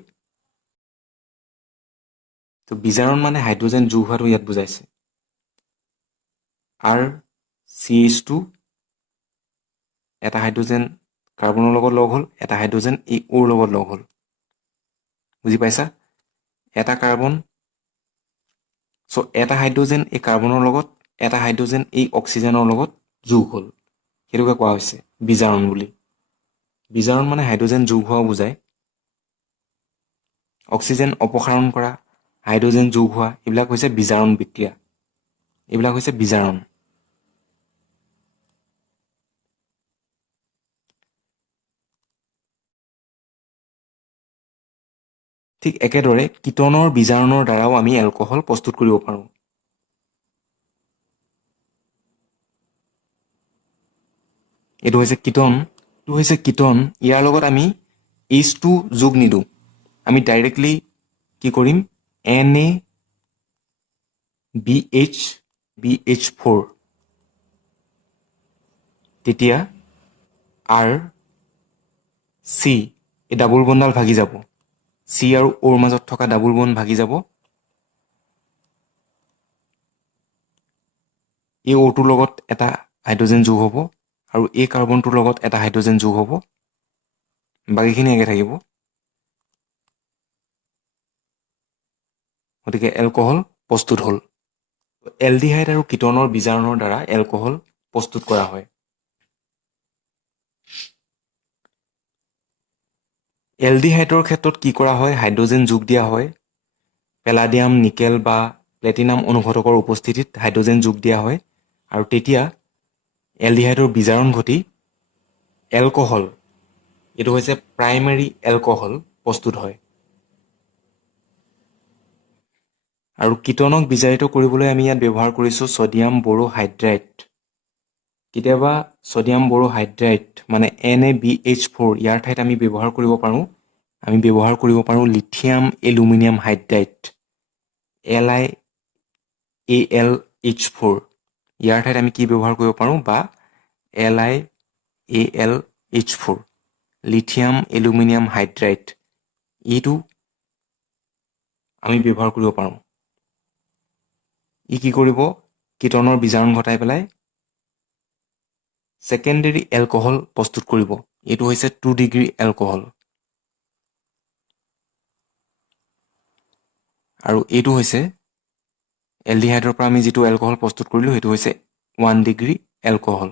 তো বিজাৰণ মানে হাইড্ৰজেন যোগ হোৱাটো ইয়াত বুজাইছে। RCH2, এটা হাইড্ৰজেন কাৰ্বনৰ লগত লগ হ'ল, এটা হাইড্ৰজেন এই ওৰ লগত লগ হ'ল। বুজি পাইছা? এটা কাৰ্বন, এটা হাইড্ৰজেন এই কাৰ্বনৰ লগত, এটা হাইড্ৰজেন এই অক্সিজেনৰ লগত যোগ হ'ল। সেইটোকে কোৱা হৈছে বিজাৰণ বুলি। বিজাৰণ মানে হাইড্ৰজেন যোগ হোৱাও বুজায়। অক্সিজেন অপসাৰণ কৰা, হাইড্ৰজেন যোগ হোৱা, এইবিলাক হৈছে বিজাৰণ বিক্ৰিয়া। এইবিলাক হৈছে বিজাৰণ। ঠিক একেদৰে কিটনৰ বিজাৰণৰ দ্বাৰাও আমি এলকহল প্ৰস্তুত কৰিব পাৰোঁ। এইটো হৈছে কিটন। ইয়াৰ লগত আমি H2 যোগ নিদিওঁ, আমি ডাইৰেক্টলি কি কৰিম? NaBH4, তেতিয়া RC, এই ডাবুল বনডাল ভাগি যাব। চি আৰু অ'ৰ মাজত থকা ডাবুল বন ভাগি যাব। এই অ'টোৰ লগত এটা হাইড্ৰজেন যোগ হ'ব আৰু এই কাৰ্বনটোৰ লগত এটা হাইড্ৰজেন যোগ হ'ব, বাকীখিনি একে থাকিব। গতিকে এলকহল প্ৰস্তুত হ'ল। এলডিহাইড আৰু কিটনৰ বিজাৰণৰ দ্বাৰা এলকহল প্ৰস্তুত কৰা হয়। এলডিহাইডৰ ক্ষেত্ৰত কি কৰা হয়? হাইড্ৰজেন যোগ দিয়া হয়। পেলাডিয়াম, নিকেল বা প্লেটিনাম অনুঘটকৰ উপস্থিতিত হাইড্ৰজেন যোগ দিয়া হয় আৰু তেতিয়া এলডিহাইডৰ বিজাৰণ ঘটি এলকহল, এইটো হৈছে প্ৰাইমেৰী এলকহল, প্ৰস্তুত হয়। আৰু কিটনক বিজাৰিত কৰিবলৈ আমি ইয়াত ব্যৱহাৰ কৰিছোঁ ছডিয়াম বৰোহাইড্ৰাইড। কেতিয়াবা ছডিয়াম বৰোহাইড্ৰাইড মানে NaBH4, ইয়াৰ ঠাইত আমি ব্যৱহাৰ কৰিব পাৰোঁ লিথিয়াম এলুমিনিয়াম হাইড্ৰাইড, LiAlH4। ইয়াৰ ঠাইত আমি কি ব্যৱহাৰ কৰিব পাৰোঁ? বা LiAlH4, লিথিয়াম এলুমিনিয়াম হাইড্ৰাইড, এইটো আমি ব্যৱহাৰ কৰিব পাৰোঁ। ই কি কৰিব? কিটনৰ বিজাৰণ ঘটাই পেলাই ছেকেণ্ডেৰী এলকহল প্ৰস্তুত কৰিব। এইটো হৈছে 2 ডিগ্ৰী এলকহল। আৰু এইটো হৈছে এলডিহাইডৰ পৰা আমি যিটো এলকহল প্ৰস্তুত কৰিলোঁ, সেইটো হৈছে 1 ডিগ্ৰী এলকহল।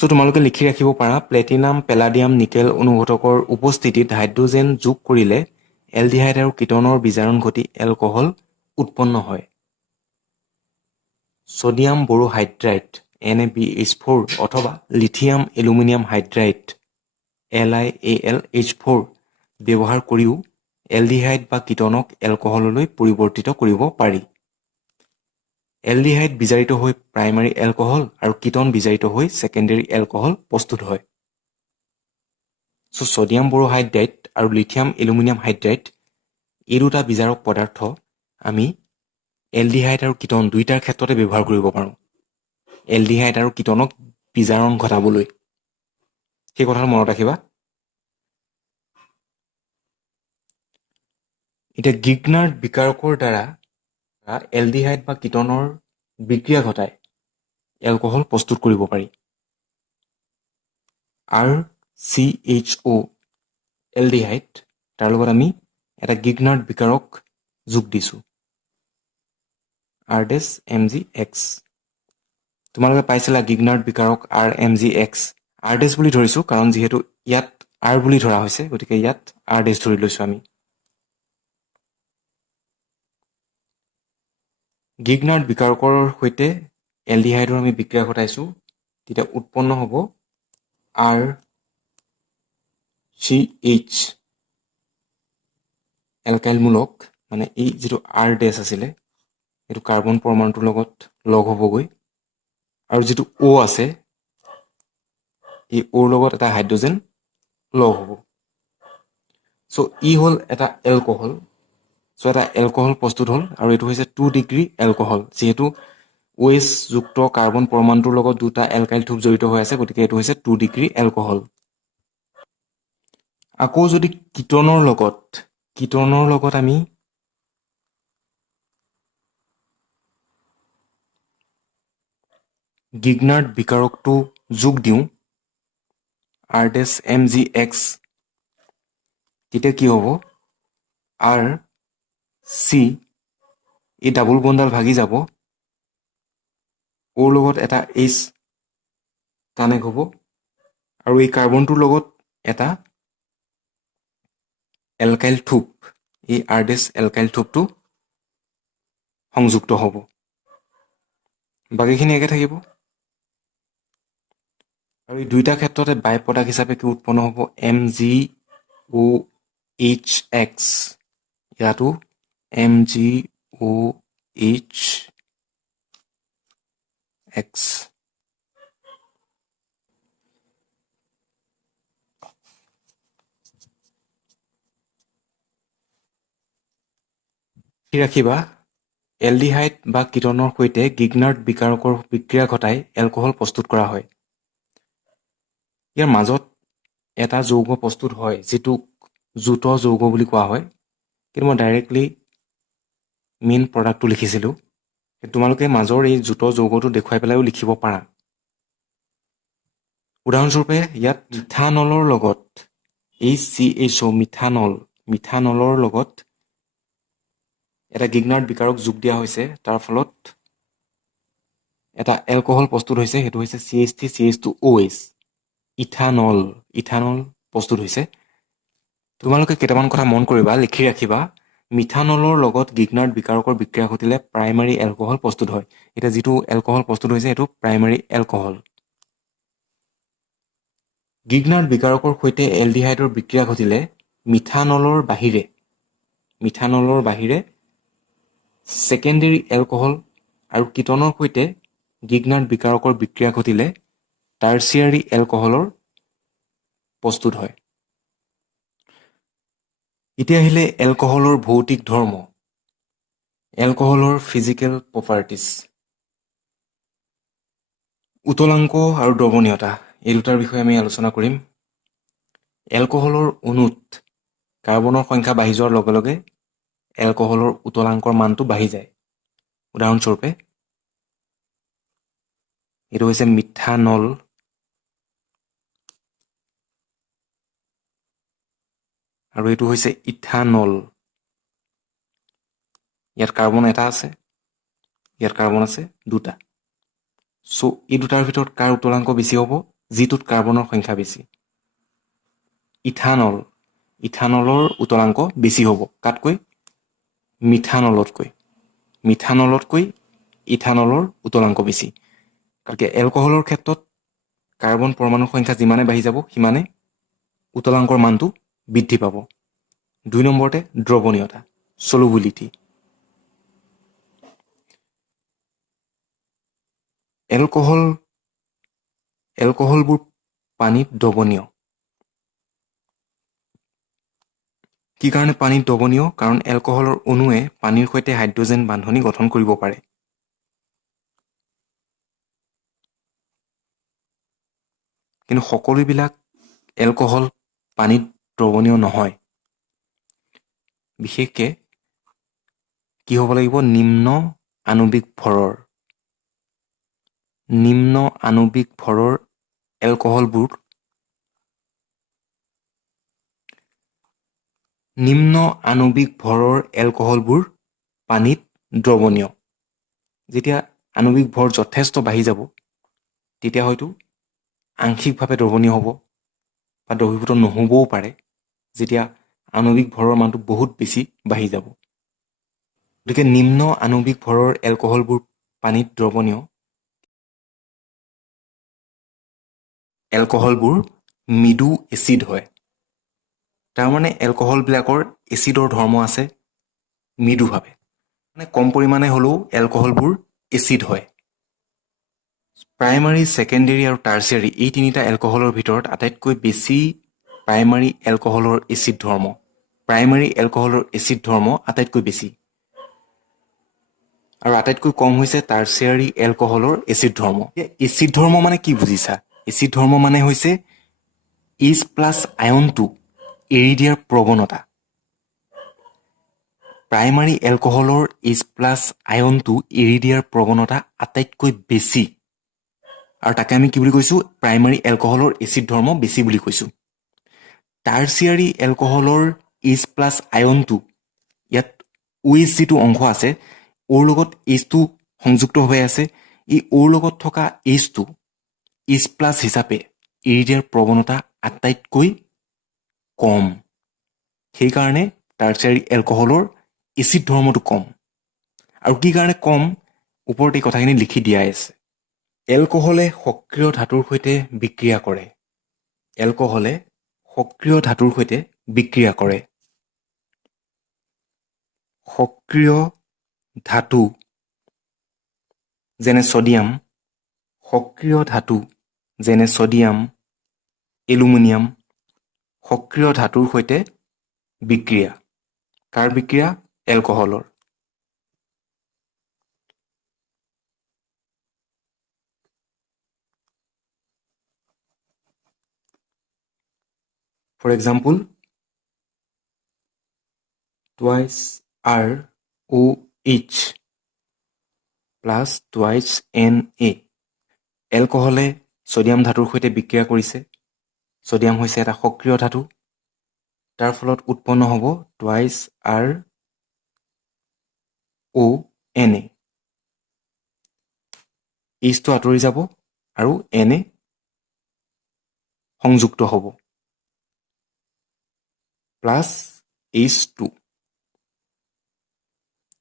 চ' তোমালোকে লিখি ৰাখিব পাৰা প্লেটিনাম পেলাডিয়াম নিকেল অনুঘটকৰ উপস্থিতিত হাইড্ৰজেন যোগ কৰিলে এলডিহাইড আৰু কিটনৰ বিজাৰণ ঘটি এলকহল উৎপন্ন হয়। ছডিয়াম বৰোহাইড্ৰাইট NaBH4 অথবা লিথিয়াম এলুমিনিয়াম হাইড্ৰাইট LiAlH4 ব্যৱহাৰ কৰিও এলডিহাইড বা কিটনক এলকহললৈ পৰিৱৰ্তিত কৰিব পাৰি। এলডিহাইড বিজাৰিত হৈ প্ৰাইমাৰী এলকহল আৰু কিটন বিজাৰিত হৈ ছেকেণ্ডেৰী এলকহল প্ৰস্তুত হয়। চ' ছডিয়াম বৰোহাইড্ৰাইট আৰু লিথিয়াম এলুমিনিয়াম হাইড্ৰাইট এই দুটা বিজাৰক পদাৰ্থ আমি এলডিহাইড আৰু কিটন দুইটাৰ ক্ষেত্ৰতে ব্যৱহাৰ কৰিব পাৰোঁ। এলডিহাইড আৰু কিটনক বিজাৰণ ঘটাবলৈ। সেই কথাটো মনত ৰাখিবা। এতিয়া গিগনাৰ্ড বিকাৰকৰ দ্বাৰা এলডিহাইড বা কিটনৰ বিক্ৰিয়া ঘটাই এলকহল প্ৰস্তুত কৰিব পাৰি। RCHO এলডিহাইড তাৰ লগত আমি এটা গিগনাৰ্ড বিকাৰক যোগ দিছোঁ RDesh-MgX। তোমালোকে পাইছিলা গিগনাৰ্ড বিকাৰক RMgX। RDesh বুলি ধৰিছোঁ কাৰণ যিহেতু ইয়াত R বুলি ধৰা হৈছে গতিকে ইয়াত RDesh ধৰি লৈছোঁ আমি। গিগনাৰ্ড বিকাৰকৰ সৈতে এলডিহাইডৰ আমি বিক্ৰিয়া ঘটাইছোঁ, তেতিয়া উৎপন্ন হ'ব RCH এলকাইলমূলক, মানে এই যিটো RDesh আছিলে এইটো কাৰ্বন পৰমাণুটোৰ লগত লগ হ'বগৈ আৰু যিটো O আছে এই Oৰ লগত এটা হাইড্ৰজেন লগ হ'ব। চ' ই হ'ল এটা এলকহল। চ' এটা এলকহল প্ৰস্তুত হ'ল আৰু এইটো হৈছে 2 ডিগ্ৰী এলকহল। যিহেতু OH যুক্ত কাৰ্বন পৰমাণুটোৰ লগত দুটা এলকাইল থোপ জড়িত হৈ আছে গতিকে এইটো হৈছে 2 ডিগ্ৰী এলকহল। আকৌ যদি কিটনৰ লগত আমি গিগনাৰ্ড বিকাৰকটো যোগ দিওঁ RDesh-MgX, তেতিয়া কি হ'ব RC এই ডাবল বণ্ডডাল ভাগি যাব, ওৰ লগত এটা H কানেক্ট হ'ব আৰু এই কাৰ্বনটোৰ লগত এটা এলকাইল থোপ, এই RDesh এলকাইল থোপটো সংযুক্ত হ'ব। বাকীখিনি একে থাকিব আৰু এই দুইটা ক্ষেত্ৰতে বাই প্ৰডাক্ট হিচাপে কি উৎপন্ন হ'ব MgOHX। ইয়াতো MgOHX। ৰাখিবা এলডিহাইড বা কিটনৰ সৈতে গিগনাৰ্ড বিকাৰকৰ বিক্ৰিয়া ঘটাই এলকহল প্ৰস্তুত কৰা হয়। ইয়াৰ মাজত এটা যৌগ প্ৰস্তুত হয় যিটোক জোঁট যৌগ বুলি কোৱা হয়, কিন্তু মই ডাইৰেক্টলি মেইন প্ৰডাক্টটো লিখিছিলোঁ। তোমালোকে মাজৰ এই জোঁট যৌগটো দেখুৱাই পেলাইও লিখিব পাৰা। উদাহৰণস্বৰূপে ইয়াত মিথানলৰ লগত HCHO মিথানলৰ লগত এটা গিগনাৰ্ড বিকাৰক যোগ দিয়া হৈছে, তাৰ ফলত এটা এলকহল প্ৰস্তুত হৈছে, সেইটো হৈছে CH3CH2OH ইথানল প্ৰস্তুত হৈছে। তোমালোকে কেইটামান কথা মন কৰিবা, লিখি ৰাখিবা। মিথানলৰ লগত গিগনাৰ্ড বিকাৰকৰ বিক্ৰিয়া ঘটিলে প্ৰাইমাৰী এলকহল প্ৰস্তুত হয়। এতিয়া যিটো এলকহল প্ৰস্তুত হৈছে সেইটো প্ৰাইমাৰী এলকহল। গিগনাৰ্ড বিকাৰকৰ সৈতে এলডিহাইডৰ বিক্ৰিয়া ঘটিলে মিথানলৰ বাহিৰে ছেকেণ্ডেৰী এলকহল আৰু কিটনৰ সৈতে গিগনাৰ্ড বিকাৰকৰ বিক্ৰিয়া ঘটিলে টাৰ্চিয়াৰী এলকহলৰ প্ৰস্তুত হয়। এতিয়া আহিলে এলকহলৰ ভৌতিক ধৰ্ম, এলকহলৰ ফিজিকেল প্ৰপাৰ্টিজ। উতলাংক আৰু দ্ৰৱণীয়তা এই দুটাৰ বিষয়ে আমি আলোচনা কৰিম। এলকহলৰ অণুত কাৰ্বনৰ সংখ্যা বাঢ়ি যোৱাৰ লগে লগে এলকহলৰ উতলাংকৰ মানটো বাঢ়ি যায়। উদাহৰণস্বৰূপে এইটো হৈছে মিথানল, আৰু এইটো হৈছে ইথানল। ইয়াত কাৰ্বন এটা আছে, ইয়াত কাৰ্বন আছে দুটা। চ' এই দুটাৰ ভিতৰত কাৰ উতলাংক বেছি হ'ব? যিটোত কাৰ্বনৰ সংখ্যা বেছি। ইথানলৰ উতলাংক বেছি হ'ব কাতকৈ? মিথানলতকৈ ইথানলৰ উতলাংক বেছি। গতিকে এলকহলৰ ক্ষেত্ৰত কাৰ্বন পৰমাণুৰ সংখ্যা যিমানে বাঢ়ি যাব সিমানে উতলাংকৰ মানটো বৃদ্ধি পাব। 2 নম্বৰতে দ্ৰৱণীয়তা, সলুবিলিটি। এলকহলবোৰ পানীত দ্ৰৱণীয়। কি কাৰণে পানীত দ্ৰৱণীয়? কাৰণ এলকহলৰ অণুৱে পানীৰ সৈতে হাইড্ৰজেন বান্ধনি গঠন কৰিব পাৰে। কিন্তু সকলোবিলাক এলকহল পানীত দ্ৰৱণীয় নহয়। বিশেষকৈ কি হ'ব লাগিব? নিম্ন আণৱিক ভৰৰ এলকহলবোৰ পানীত দ্ৰৱণীয়। যেতিয়া আণৱিক ভৰ যথেষ্ট বাঢ়ি যাব তেতিয়া হয়তো আংশিকভাৱে দ্ৰৱণীয় হ'ব বা দ্ৰৱীভূত নহ'বও পাৰে, যেতিয়া আণৱিক ভৰৰ মানটো বহুত বেছি বাঢ়ি যাব। গতিকে নিম্ন আণৱিক ভৰৰ এলকহলবোৰ পানীত দ্ৰৱণীয়। এলকহলবোৰ মৃদু এচিড হয়। তাৰমানে এলকহলবিলাকৰ এচিডৰ ধৰ্ম আছে মৃদুভাৱে। মানে কম পৰিমাণে হ'লেও এলকহলবোৰ এচিড হয়। প্ৰাইমাৰী, ছেকেণ্ডেৰী আৰু টাৰ্চিয়াৰী এই তিনিটা এলকহলৰ ভিতৰত আটাইতকৈ বেছি প্ৰাইমাৰী এলকহলৰ এচিড ধৰ্ম আটাইতকৈ বেছি। আৰু আটাইতকৈ কম হৈছে টাৰ্চিয়াৰী এলকহলৰ এচিড ধৰ্ম। এচিড ধৰ্ম মানে কি বুজিছা? এচিড ধৰ্ম মানে হৈছে H+ আয়নটো এৰি দিয়াৰ প্ৰৱণতা। প্ৰাইমাৰী এলকহলৰ H+ আয়নটো এৰি দিয়াৰ প্ৰৱণতা আটাইতকৈ বেছি। আৰু তাকে আমি কি বুলি কৈছোঁ? প্ৰাইমাৰী এলকহলৰ এচিড ধৰ্ম বেছি বুলি কৈছোঁ। টাৰ্চিয়াৰী এলকহলৰ H+ আয়নটো, ইয়াত OH যিটো অংশ আছে, ওৰ লগত Hটো সংযুক্ত হৈ আছে। এই ওৰ লগত থকা Hটো H+ হিচাপে এৰি দিয়াৰ প্ৰৱণতা আটাইতকৈ কম। সেইকাৰণে টাৰ্চিয়াৰী এলকহলৰ এচিড ধৰ্মটো কম। আৰু কি কাৰণে কম? ওপৰত এই কথাখিনি লিখি দিয়াই আছে। এলকহলে সক্ৰিয় ধাতুৰ সৈতে বিক্ৰিয়া কৰে। সক্ৰিয় ধাতু যেনে ছডিয়াম, এলুমিনিয়াম সক্ৰিয় ধাতুৰ সৈতে বিক্ৰিয়া। কাৰ বিক্ৰিয়া? এলকহলৰ। For example, twice ROH plus twice Na. এলকহলে ছডিয়াম ধাতুৰ সৈতে বিক্ৰিয়া কৰিছে। ছডিয়াম হৈছে এটা সক্ৰিয় ধাতু। তাৰ ফলত উৎপন্ন হ'ব twice RONA। Hটো আঁতৰি যাব আৰু Na সংযুক্ত হ'ব প্লাছ H2।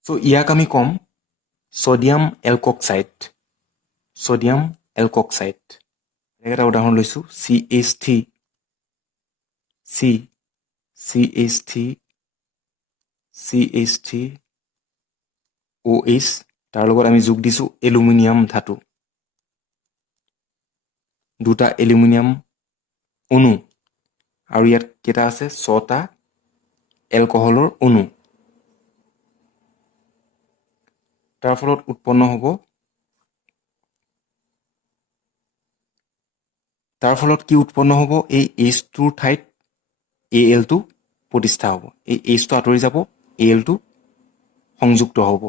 চ' ইয়াক আমি ক'ম ছডিয়াম এলকক্সাইড। এনেকৈ এটা উদাহৰণ লৈছোঁ CH3OH, তাৰ লগত আমি যোগ দিছোঁ এলুমিনিয়াম ধাতু। দুটা এলুমিনিয়াম অণু আৰু ইয়াত কেইটা আছে? 6টা এলকহলৰ অণু। তাৰ ফলত উৎপন্ন হ'ব, এই H2ৰ ঠাইত Al2 প্ৰতিষ্ঠা হ'ব। এই Hটো আঁতৰি যাব, Al2 সংযুক্ত হ'ব।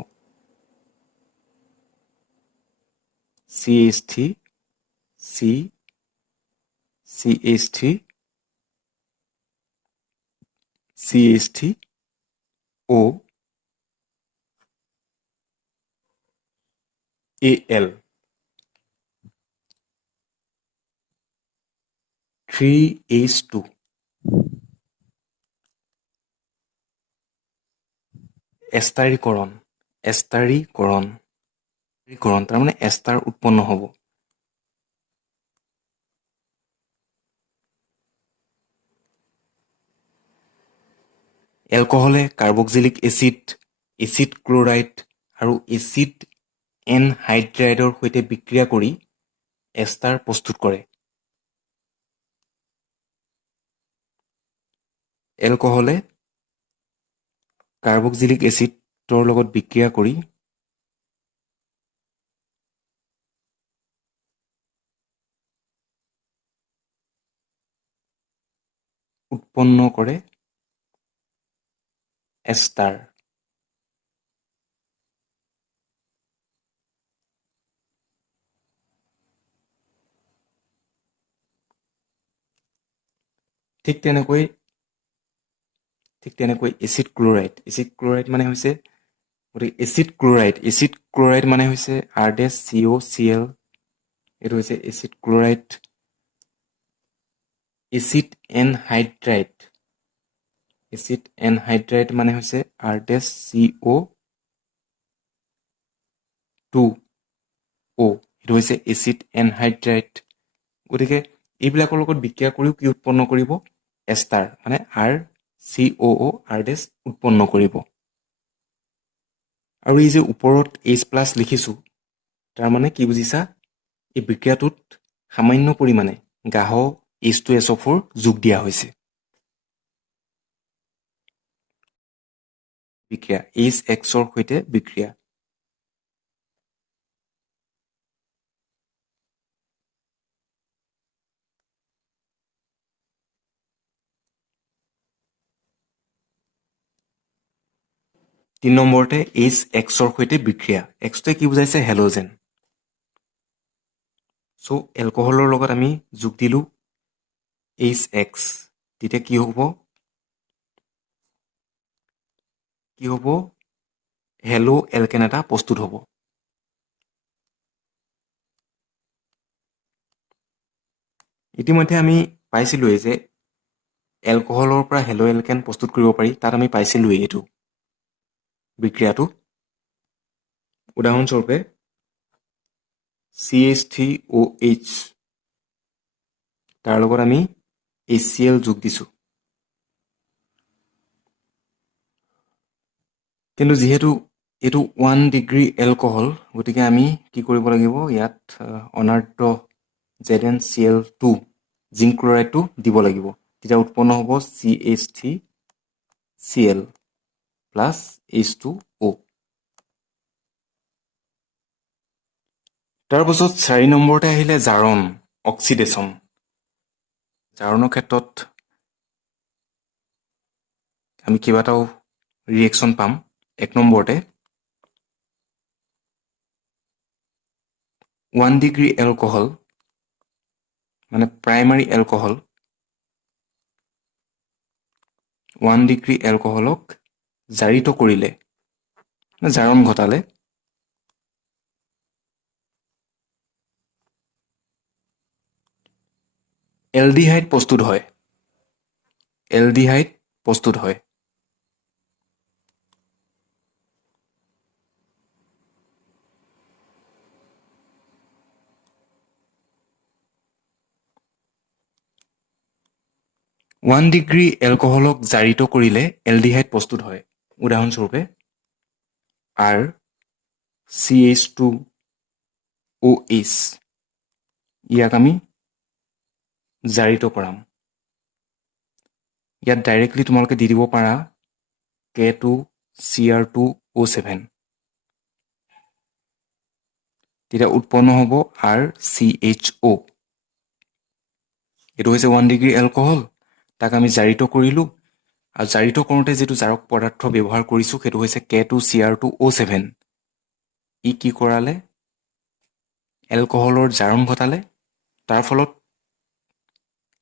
CH3Al। 3H2 এষ্টাৰীকৰণ তাৰমানে এষ্টাৰ উৎপন্ন হ'ব এলকহলে কাৰ্বক্সিলিক এচিড ক্লৰাইড আৰু এচিড এনহাইড্ৰাইডৰ সৈতে বিক্ৰিয়া কৰি এষ্টাৰ প্ৰস্তুত কৰে এলকহলে কাৰ্বক্সিলিক এচিডৰ লগত বিক্ৰিয়া কৰি উৎপন্ন কৰে এষ্টাৰ ঠিক তেনেকৈ এচিড ক্লৰাইড মানে হৈছে গতিকে এচিড ক্লৰাইড মানে হৈছে RDCOCl এইটো হৈছে এচিড ক্লৰাইড এচিড এনহাইড্ৰাইড মানে হৈছে RDCO2O এইটো হৈছে এচিড এনহাইড্ৰাইড গতিকে এইবিলাকৰ লগত বিক্ৰিয়া কৰিও কি উৎপন্ন কৰিব এষ্টাৰ মানে RCOO RDS উৎপন্ন কৰিব আৰু এই যে ওপৰত H+ লিখিছোঁ তাৰমানে কি বুজিছা এই বিক্ৰিয়াটোত সামান্য পৰিমাণে গাঢ় H2SO4 যোগ দিয়া হৈছে বিক্ৰিয়া HXৰ সৈতে বিক্ৰিয়া তিন নম্বৰতে HXৰ সৈতে বিক্ৰিয়া Xটোৱে কি বুজাইছে হেলোজেন সো এলকহলৰ লগত আমি যোগ দিলোঁ HX তেতিয়া কি হ'ব হেলো এলকেন এটা প্ৰস্তুত হ'ব ইতিমধ্যে আমি পাইছিলোঁই যে এলকহলৰ পৰা হেলো এলকেন প্ৰস্তুত কৰিব পাৰি তাত আমি পাইছিলোঁই এইটো বিক্ৰিয়াটো উদাহৰণস্বৰূপে CH3OH তাৰ লগত আমি HCl যোগ দিছোঁ কিন্তু যিহেতু এইটো 1 ডিগ্ৰী এলকহল গতিকে আমি কি কৰিব লাগিব ইয়াত অনাৰ্দ্ৰ ZnCl2 জিংক ক্লৰাইডটো দিব লাগিব তেতিয়া উৎপন্ন হ'ব CH3Cl প্লাছ H2O তাৰপাছত 4 নম্বৰতে আহিলে জাৰণ অক্সিডেশ্যন জাৰণৰ ক্ষেত্ৰত আমি কেইবাটাও ৰিয়েকশ্যন পাম 1 নম্বৰতে 1 ডিগ্ৰী এলকহল মানে প্ৰাইমাৰী এলকহল 1 ডিগ্ৰী এলকহলক জাৰিত কৰিলে জাৰণ ঘটালে এলডিহাইড প্ৰস্তুত হয় 1 ডিগ্ৰী এলকহলক জাৰিত কৰিলে এলডিহাইড প্ৰস্তুত হয় উদাহৰণস্বৰূপে RCH2OH ইয়াক আমি জাৰিত কৰাম ইয়াত ডাইৰেক্টলি তোমালোকে দি দিব পাৰা K2Cr2O7 তেতিয়া উৎপন্ন হ'ব RCHO এইটো হৈছে 1 ডিগ্ৰী এলকহল তাক আমি জাৰিত কৰিলোঁ আৰু জাৰিত কৰোঁতে যিটো জাৰক পদাৰ্থ ব্যৱহাৰ কৰিছোঁ সেইটো হৈছে K2Cr2O7 ই কি কৰালে এলকহলৰ জাৰণ ঘটালে তাৰ ফলত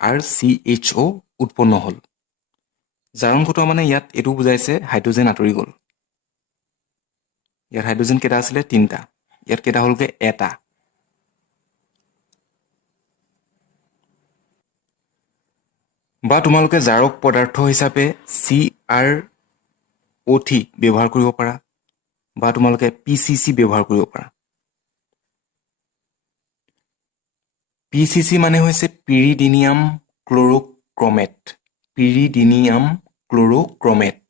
RCHO উৎপন্ন হ'ল জাৰণ ঘটোৱা মানে ইয়াত এইটো বুজাইছে হাইড্ৰজেন আঁতৰি গ'ল ইয়াত হাইড্ৰজেন কেইটা আছিলে 3টা ইয়াত কেইটা হ'লগে এটা বা তোমালোকে জাৰক পদাৰ্থ হিচাপে CrO3 ব্যৱহাৰ কৰিব পাৰা বা তোমালোকে PCC ব্যৱহাৰ কৰিব পাৰা। PCC মানে হৈছে পিৰিডিনিয়াম ক্ল'ৰ'ক্ৰমেট। পিৰিডিনিয়াম ক্ল'ৰ'ক্ৰমেট।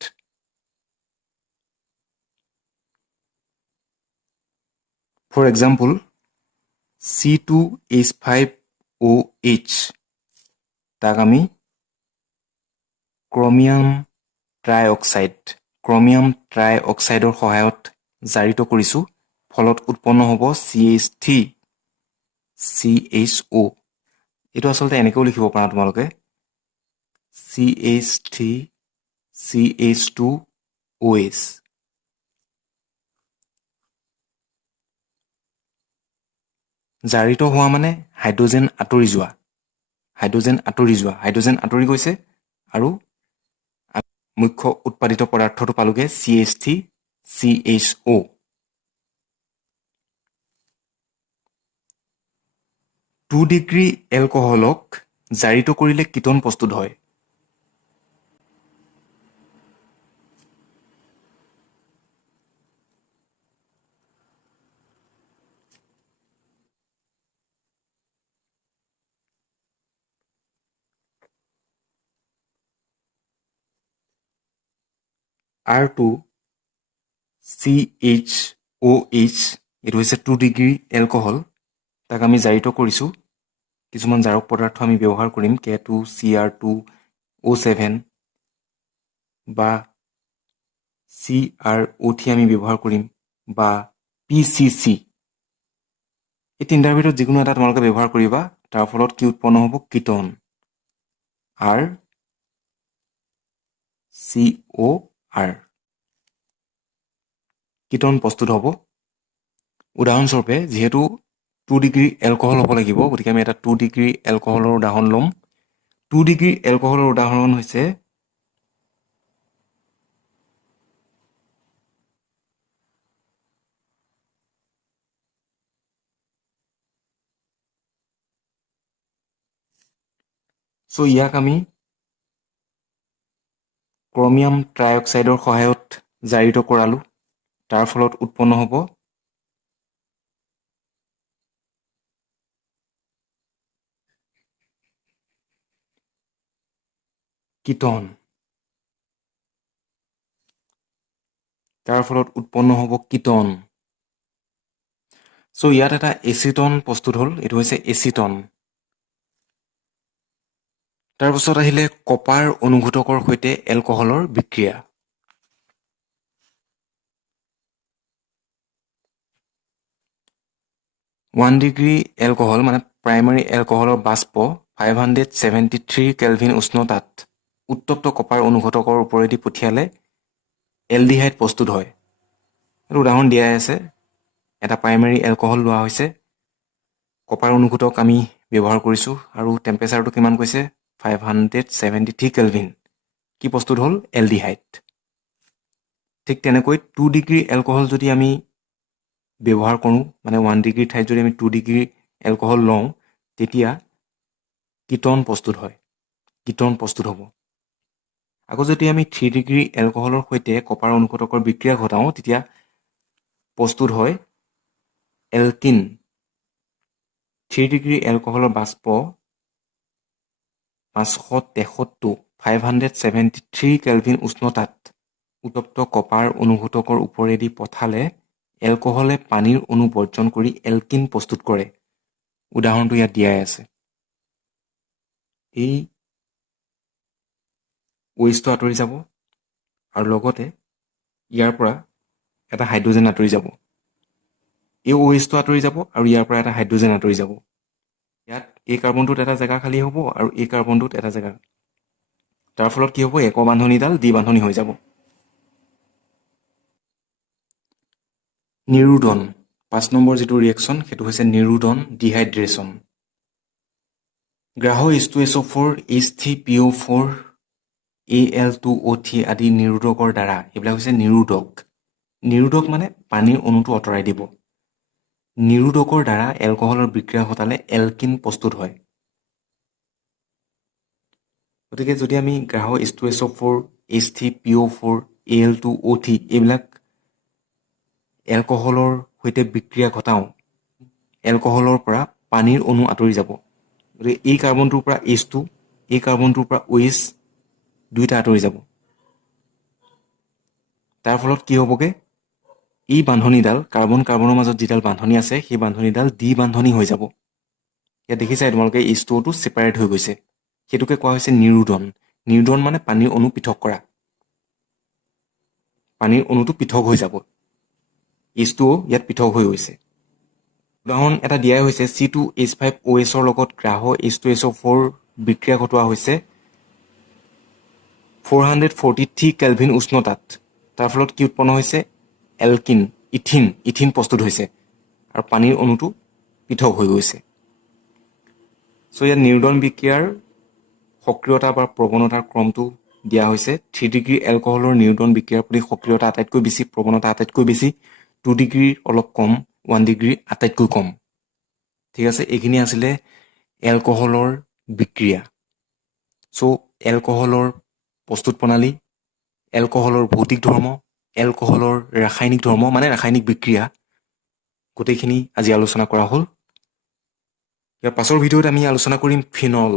ফৰ এক্সাম্পল C2H5OH, তাক আমি ক্ৰমিয়াম ট্ৰাইঅক্সাইডৰ সহায়ত জাৰিত কৰিছোঁ। ফলত উৎপন্ন হ'ব CH3CHO। এইটো আচলতে এনেকৈও লিখিব পাৰা তোমালোকে CH3CH2OH। জাৰিত হোৱা মানে হাইড্ৰজেন আঁতৰি যোৱা। হাইড্ৰজেন আঁতৰি গৈছে আৰু মুখ্য উৎপাদিত পদাৰ্থটো পালোগে CH3CHO। 2 ডিগ্ৰী এলকহলক জাৰিত কৰিলে কিটন প্ৰস্তুত হয়। R2CHOH, এইটো হৈছে 2 ডিগ্ৰী এলকহল। তাক আমি জাৰিত কৰিছোঁ। কিছুমান জাৰক পদাৰ্থ আমি ব্যৱহাৰ কৰিম K2Cr2O7 বা CrO3 আমি ব্যৱহাৰ কৰিম বা PCC। এই তিনিটাৰ ভিতৰত যিকোনো এটা তোমালোকে ব্যৱহাৰ কৰিবা। তাৰ ফলত কি উৎপন্ন হ'ব? Ketone RCOR। কিটন প্ৰস্তুত হ'ব। উদাহৰণস্বৰূপে যিহেতু 2 ডিগ্ৰী এলকহল হ'ব লাগিব, গতিকে আমি এটা 2 ডিগ্ৰী এলকহলৰ উদাহৰণ ল'ম। 2 ডিগ্ৰী এলকহলৰ উদাহৰণ হৈছে ইয়াক আমি ক্ৰমিয়াম ট্ৰাইঅক্সাইডৰ সহায়ত জাৰিত কৰালোঁ। তাৰ ফলত উৎপন্ন হ'ব কিটন। ইয়াত এটা এচিটন প্ৰস্তুত হ'ল। এইটো হৈছে এচিটন। তাৰপিছত আহিলে কপাৰ অনুঘটকৰ সৈতে এলকহলৰ বিক্ৰিয়া। ওৱান ডিগ্ৰী এলকহল মানে প্ৰাইমাৰী এলকহলৰ বাষ্প 573 কেলভিন উষ্ণতাত উত্তপ্ত কপাৰ অনুঘটকৰ ওপৰেদি পঠিয়ালে এলডিহাইড প্ৰস্তুত হয়। এইটো উদাহৰণ দিয়াই আছে। এটা প্ৰাইমাৰী এলকহল লোৱা হৈছে, কপাৰ অনুঘটক আমি ব্যৱহাৰ কৰিছোঁ আৰু টেম্পাৰেচাৰটো কিমান কৈছে? 573 কেলভিন। কি প্ৰস্তুত হ'ল? এলডিহাইড। ঠিক তেনেকৈ 2 ডিগ্ৰী এলকহল যদি আমি ব্যৱহাৰ কৰোঁ, মানে 1 ডিগ্ৰীৰ ঠাইত যদি আমি 2 ডিগ্ৰী এলকহল লওঁ, তেতিয়া কিটন প্ৰস্তুত হয়। কিটন প্ৰস্তুত হ'ব। আকৌ যদি আমি 3 ডিগ্ৰী এলকহলৰ সৈতে কপাৰ অনুঘটকৰ বিক্ৰিয়া ঘটাওঁ, তেতিয়া প্ৰস্তুত হয় এলকিন। 3 ডিগ্ৰী এলকহলৰ বাষ্প 573 কেলভিন উষ্ণতাত উত্তপ্ত কপাৰ অনুঘটকৰ ওপৰেদি পঠালে এলকহলে পানীৰ অণু বৰ্জন কৰি এলকিন প্ৰস্তুত কৰে। উদাহৰণটো ইয়াত দিয়াই আছে। এই OH-টো আঁতৰি যাব আৰু লগতে ইয়াৰ পৰা এটা হাইড্ৰজেন আঁতৰি যাব। এই OH-টো আঁতৰি যাব আৰু ইয়াৰ পৰা এটা হাইড্ৰজেন আঁতৰি যাব। ইয়াত এই কাৰ্বনটোত এটা জেগা খালী হ'ব আৰু এই কাৰ্বনটোত এটা জেগা। তাৰ ফলত কি হ'ব? এক বান্ধনীডাল দ্বি বান্ধনী হৈ যাব। নিৰুদন 5 নম্বৰ যিটো ৰিয়েকশ্যন, সেইটো হৈছে নিৰুদন ডিহাইড্ৰেশ্যন। গ্ৰাহ H2SO4, H3PO4, Al2O3 আদি নিৰোধকৰ দ্বাৰা, এইবিলাক হৈছে নিৰোধক। নিৰোধক মানে পানীৰ অণুটো আঁতৰাই দিব। নিৰোধকৰ দ্বাৰা এলকহলৰ বিক্ৰিয়া ঘটালে এলকিন প্ৰস্তুত হয়। গতিকে যদি আমি গ্ৰাহ H2SO4, H3PO4, Al2O3 এইবিলাক এলকহলৰ সৈতে বিক্ৰিয়া ঘটাওঁ, এলকহলৰ পৰা পানীৰ অণু আঁতৰি যাব। গতিকে এই কাৰ্বনটোৰ পৰা H2, এই কাৰ্বনটোৰ পৰা OH দুইটা আঁতৰি যাব। তাৰ ফলত কি হ'বগে, এই বান্ধনীডাল কাৰ্বন কাৰ্বনৰ মাজত যিডাল বান্ধনী আছে সেই বান্ধনীডাল দ্বি বান্ধনী হৈ যাব। ইয়াত দেখিছাই তোমালোকে H2O2 ছেপাৰেট হৈ গৈছে, সেইটোকে কোৱা হৈছে নিৰোধন। নিৰোধন মানে পানীৰ অণু পৃথক কৰা, পানীৰ অণুটো পৃথক হৈ যাব। H2O ইয়াত পৃথক হৈ গৈছে। উদাহৰণ এটা দিয়াই হৈছে C2H5OHৰ লগত গ্ৰাহ H2SO4 বিক্ৰিয়া ঘটোৱা হৈছে 443 কেলভিন উষ্ণতাত। তাৰ ফলত কি উৎপন্ন হৈছে, এলকিন, ইথিন প্ৰস্তুত হৈছে আৰু পানীৰ অণুটো পৃথক হৈ গৈছে। চ' ইয়াত নিৰোধন বিক্ৰিয়াৰ সক্ৰিয়তা বা প্ৰৱণতাৰ ক্ৰমটো দিয়া হৈছে। 3 ডিগ্ৰী এলকহলৰ নিৰোধন বিক্ৰিয়াৰ প্ৰতি সক্ৰিয়তা আটাইতকৈ বেছি, প্ৰৱণতা আটাইতকৈ বেছি। 2 ডিগ্ৰীৰ অলপ কম, 1 ডিগ্ৰী আটাইতকৈ কম। ঠিক আছে, এইখিনি আছিলে এলকহলৰ বিক্ৰিয়া। চ' এলকহলৰ প্ৰস্তুত প্ৰণালী, এলকহলৰ ভৌতিক ধৰ্ম, এলকহলৰ ৰাসায়নিক ধৰ্ম মানে ৰাসায়নিক বিক্ৰিয়া, গোটেইখিনি আজি আলোচনা কৰা হ'ল। ইয়াৰ পাছৰ ভিডিঅ'ত আমি আলোচনা কৰিম ফিনল।